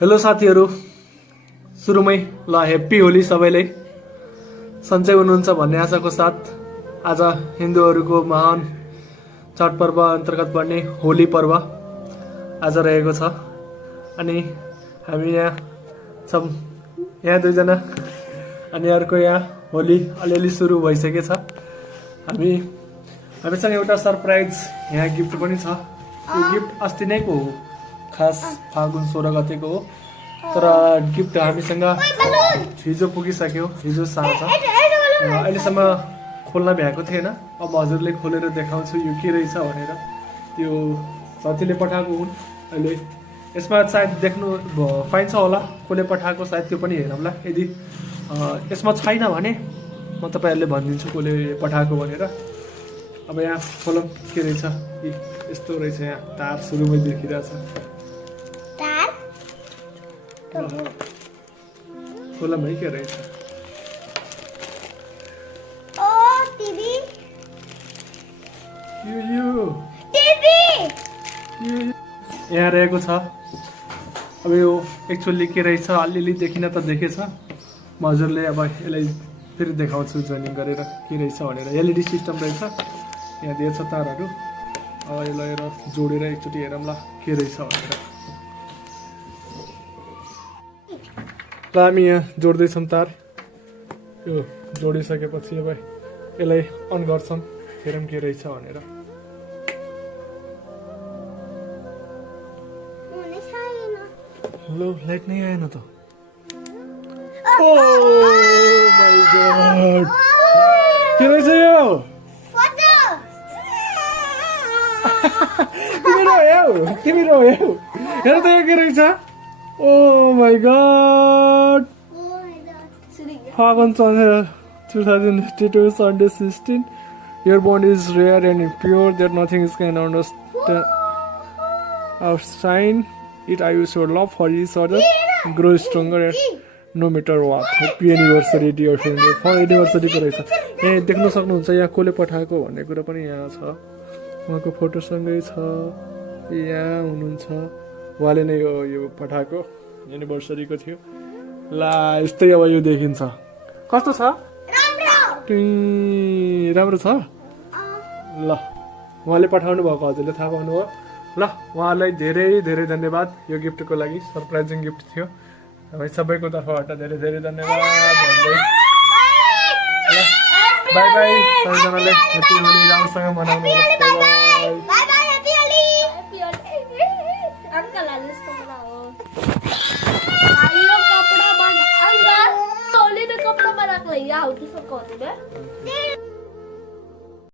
Hello साथीहरु, सुरुमै ल ह्याप्पी होली सबैलाई। सन्चै हुनुहुन्छ भन्ने आशाको साथ आज हिन्दूहरूको महान चाडपर्व अन्तर्गत पर्ने होली पर्व आज रहेको छ। अनि हामी यहाँ छौँ, यहाँ दुईजना अनि अर्को यहाँ होली अलिअलि सुरु भइसकेछ। हामीसँग एउटा सरप्राइज यहाँ गिफ्ट पनि छ। यो गिफ्ट अस्ति नैको हो, खास फागुन 16 गतेको हो, तर गिफ्ट हामीसँग हिजो पुगिसक्यो, हिजो साँझ। अहिलेसम्म खोल्न भ्याएको थिएन। अब हजुरले खोलेर देखाउँछु यो के रहेछ भनेर। त्यो साथीले पठाएको हुन्। अहिले यसमा सायद देख्नु पाइन्छ होला कसले पठाएको, सायद त्यो पनि हेरौँला। यदि यसमा छैन भने म तपाईँहरूले भनिदिन्छु कसले पठाएको भनेर। अब यहाँ खोलौँ के रहेछ। यस्तो रहेछ, यहाँ तार सुरुमै देखिरहेछ। खोलौँ है के रहेछ। यहाँ रहेको छ। अब यो एक्चुअली के रहेछ अलिअलि देखिन त देखेछ। म हजुरले अब यसलाई फेरि देखाउँछु जोइनिङ गरेर के रहेछ भनेर। एलइडी सिस्टम रहेछ, यहाँ दिएछ तारहरू। अब यो लगेर जोडेर एकचोटि हेरौँ ल के रहेछ भनेर। ल हामी यहाँ जोड्दैछौँ तार। यो जोडिसकेपछि अब यसलाई अन गर्छौँ, हेरौँ के रहेछ भनेर। लो लाइट नै आएन त। ओह माय गॉड, के रहेछ यो? तिमी रोयौ हेर त यो के रहेछ। Oh my God, Phagun 2022 Sunday 16. Your bond is rare and pure that nothing can understand. Outshine it. I wish your love for each other grow stronger no matter what. Happy anniversary dear friend. For anniversary को रहेछ। यहाँ देख्न सक्नुहुन्छ यहाँ कसले पठाएको भन्ने कुरा पनि यहाँ छ। उहाँको फोटो सँगै छ, यहाँ हुनुहुन्छ। उहाँले नै यो पठाएको एनिभर्सरीको थियो। ला यस्तै अब यो देखिन्छ। कस्तो छ? राम्रो छ। ल उहाँले पठाउनु भएको हजुरले थाहा पाउनुभयो। ल उहाँलाई धेरै धेरै धन्यवाद यो गिफ्टको लागि। सरप्राइजिङ गिफ्ट थियो। हामी सबैको तर्फबाट धेरै धेरै धन्यवाद भन्दै ल बाई बाई सबैजनाले। ह्याप्पी होली राम्रोसँग मनाउनु होला। Bye bye happy Holi. Happy Holi uncle आलिसको बनाओ। आइयो कपड़ा बना अंदर होली में कपड़ा बना के ले आओ किसको कहते हैं।